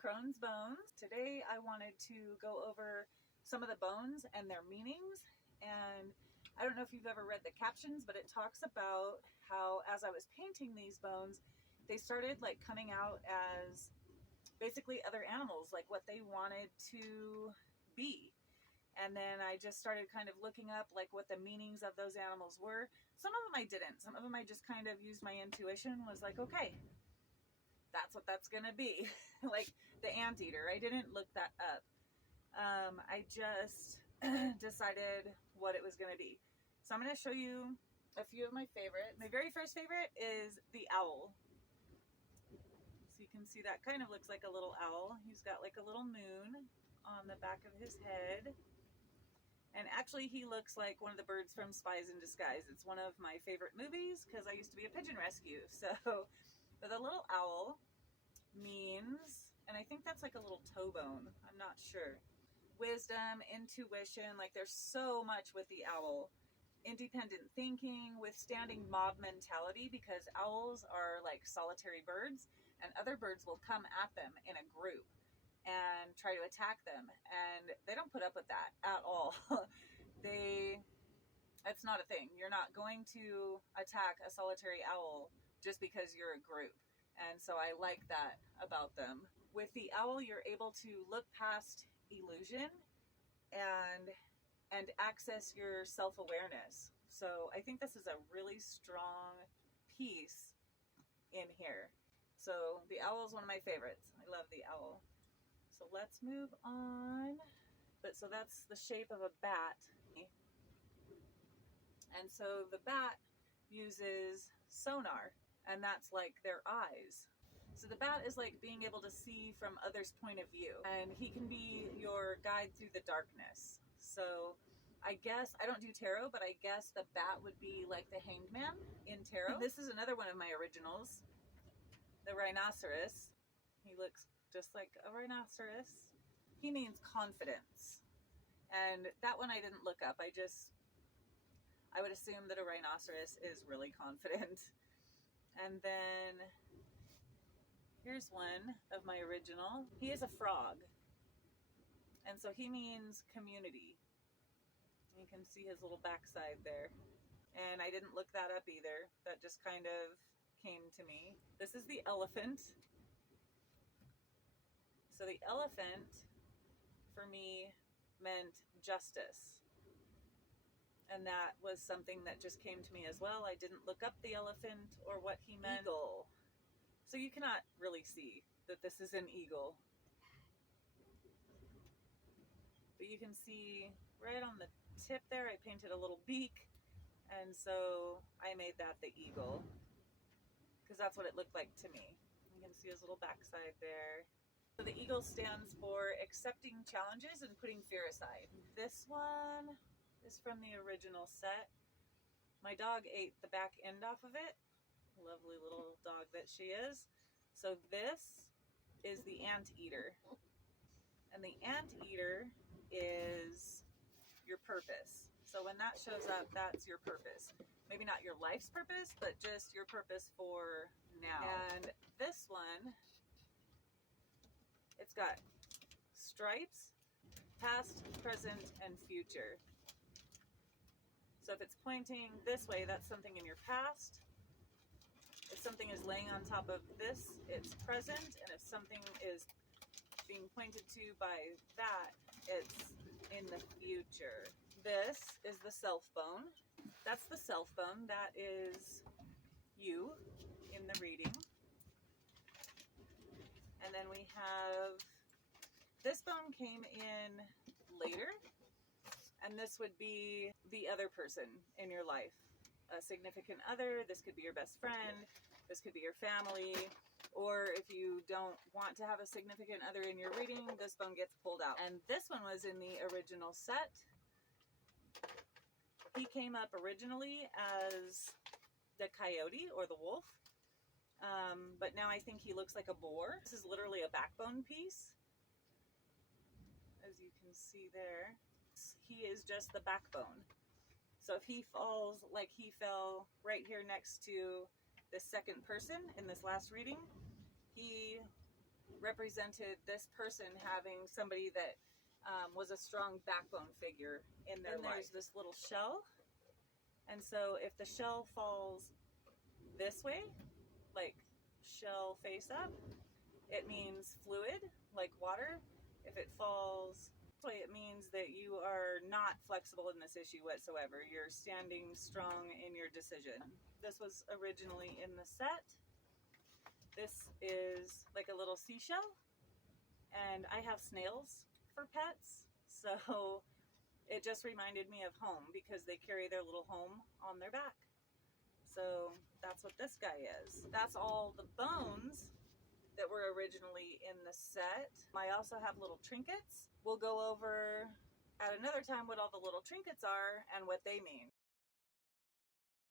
Crohn's bones. Today I wanted to go over some of the bones and their meanings, and I don't know if you've ever read the captions, but it talks about how as I was painting these bones, they started like coming out as basically other animals, like what they wanted to be. And then I just started kind of looking up like what the meanings of those animals were. Some of them I didn't. Some of them I just kind of used my intuition, was like, okay, that's what that's gonna be. Like the anteater, I didn't look that up. I just decided what it was gonna be. So I'm gonna show you a few of my favorites. My very first favorite is the owl. So you can see that kind of looks like a little owl. He's got like a little moon on the back of his head. And actually he looks like one of the birds from Spies in Disguise. It's one of my favorite movies because I used to be a pigeon rescue. So, but the little owl means, and I think that's like a little toe bone, I'm not sure. Wisdom, intuition, like there's so much with the owl. Independent thinking, withstanding mob mentality, because owls are like solitary birds and other birds will come at them in a group and try to attack them, and they don't put up with that at all. It's not a thing. You're not going to attack a solitary owl just because you're a group. And so I like that about them. With the owl, you're able to look past illusion and access your self-awareness. So I think this is a really strong piece in here. So the owl is one of my favorites. I love the owl. So let's move on. So that's the shape of a bat. And so the bat uses sonar, and that's like their eyes. So the bat is like being able to see from others' point of view, and he can be your guide through the darkness. So I guess, I don't do tarot, but I guess the bat would be like the hanged man in tarot. This is another one of my originals, the rhinoceros. He looks just like a rhinoceros. He means confidence. And that one I didn't look up. I would assume that a rhinoceros is really confident. And then here's one of my original. He is a frog. And so he means community. You can see his little backside there. And I didn't look that up either. That just kind of came to me. This is the elephant. So the elephant, for me, meant justice. And that was something that just came to me as well. I didn't look up the elephant or what he meant. Eagle. So you cannot really see that this is an eagle. But you can see right on the tip there, I painted a little beak. And so I made that the eagle, because that's what it looked like to me. You can see his little backside there. So the eagle stands for accepting challenges and putting fear aside. This one is from the original set. My dog ate the back end off of it. Lovely little dog that she is. So this is the anteater. And the anteater is your purpose. So when that shows up, that's your purpose. Maybe not your life's purpose, but just your purpose for now. And this one, it's got stripes, past, present, and future. So if it's pointing this way, that's something in your past. If something is laying on top of this, it's present. And if something is being pointed to by that, it's in the future. This is the self bone. That's the self bone. That is you in the reading. And then we have, this bone came in later, and this would be the other person in your life. A significant other, this could be your best friend, this could be your family, or if you don't want to have a significant other in your reading, this bone gets pulled out. And this one was in the original set. He came up originally as the coyote or the wolf. But now I think he looks like a boar. This is literally a backbone piece, as you can see there. He is just the backbone. So if he falls like he fell right here next to the second person in this last reading, he represented this person having somebody that was a strong backbone figure in their life. There's this little shell, and so if the shell falls this way, like shell face up, it means fluid, like water. If it falls this way, it means that you are not flexible in this issue whatsoever. You're standing strong in your decision. This was originally in the set. This is like a little seashell, and I have snails for pets, so it just reminded me of home because they carry their little home on their back. So that's what this guy is. That's all the bones that were originally in the set. I also have little trinkets. We'll go over at another time what all the little trinkets are and what they mean.